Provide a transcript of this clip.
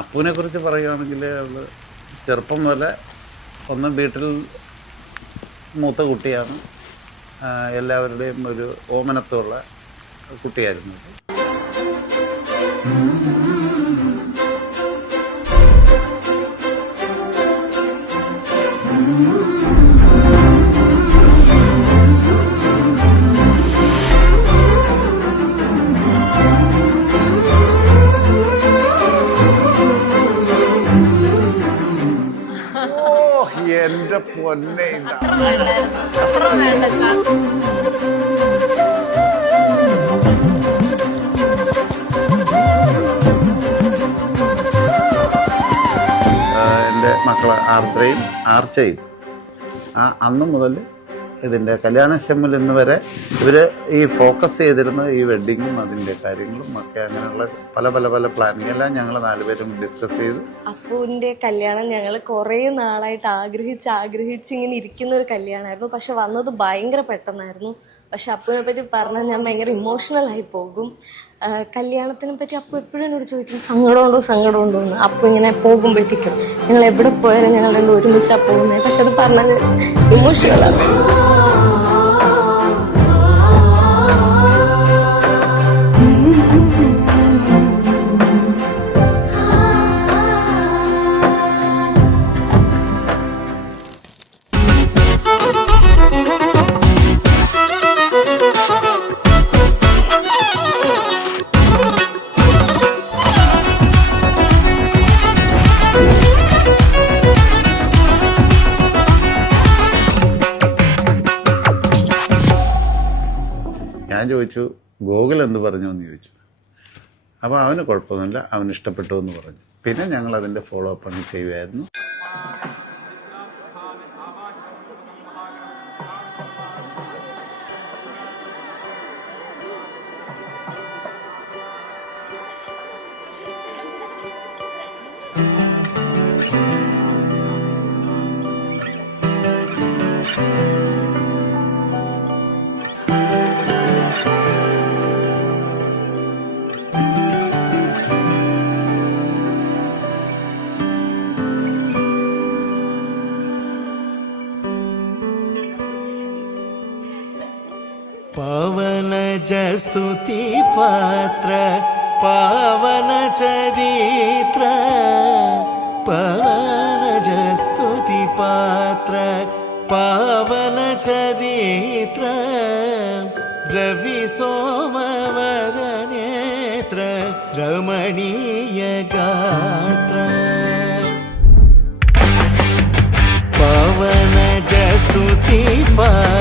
അപ്പുവിനെ കുറിച്ച് പറയുകയാണെങ്കിൽ അവൾ ചെറുപ്പം മുതലേ ഒന്നും വീട്ടിൽ മൂത്ത കുട്ടിയാണ്. എല്ലാവരുടെയും ഒരു ഓമനത്വമുള്ള കുട്ടിയായിരുന്നു. എന്റെ പൊന്നെ എൻ്റെ മക്കള് ആർദ്രയും ആർച്ചയും അന്ന് മുതൽ ഇതിൻ്റെ കല്യാണശമ്മൽ ഇന്ന് വരെ ഇവർ ഈ ഫോക്കസ് ചെയ്തിരുന്നത് ഈ വെഡ്ഡിങ്ങും അതിൻ്റെ കാര്യങ്ങളും ഒക്കെ അങ്ങനെയുള്ള പല പല പല പ്ലാനിങ് എല്ലാം ഞങ്ങൾ 4 പേരും ഡിസ്കസ് ചെയ്തു. അപ്പുവിൻ്റെ കല്യാണം ഞങ്ങൾ കുറേ നാളായിട്ട് ആഗ്രഹിച്ച് ഇങ്ങനെ ഇരിക്കുന്ന ഒരു കല്യാണമായിരുന്നു. പക്ഷെ വന്നത് ഭയങ്കര പെട്ടെന്നായിരുന്നു. പക്ഷെ അപ്പുവിനെ പറ്റി പറഞ്ഞാൽ ഞാൻ ഭയങ്കര ഇമോഷണലായി പോകും. കല്യാണത്തിനെ പറ്റി അപ്പു എപ്പോഴും എന്നോട് ചോദിക്കും സങ്കടമുണ്ടോ എന്ന്. അപ്പു ഇങ്ങനെ പോകുമ്പോഴത്തേക്കും ഞങ്ങൾ എവിടെ പോയാലും ഞങ്ങൾ രണ്ടും ഒരുമിച്ചാണ് പോകുന്നത്. പക്ഷെ അത് പറഞ്ഞാൽ ഇമോഷണലാണ്. ഞാൻ ചോദിച്ചു ഗോകുൽ എന്ത് പറഞ്ഞു എന്ന് ചോദിച്ചു. അപ്പോൾ അവന് കുഴപ്പമൊന്നുമില്ല, അവന് ഇഷ്ടപ്പെട്ടു എന്ന് പറഞ്ഞു. പിന്നെ ഞങ്ങൾ അതിൻ്റെ ഫോളോ അപ്പ് അങ്ങ് ചെയ്യുമായിരുന്നു. पावन स्तुति पात्र पावन चरित्र पावन स्तुति पात्र पावन चरित्र रवि सोमवर नेत्र रमणीय गात्र पावन स्तुति पात्र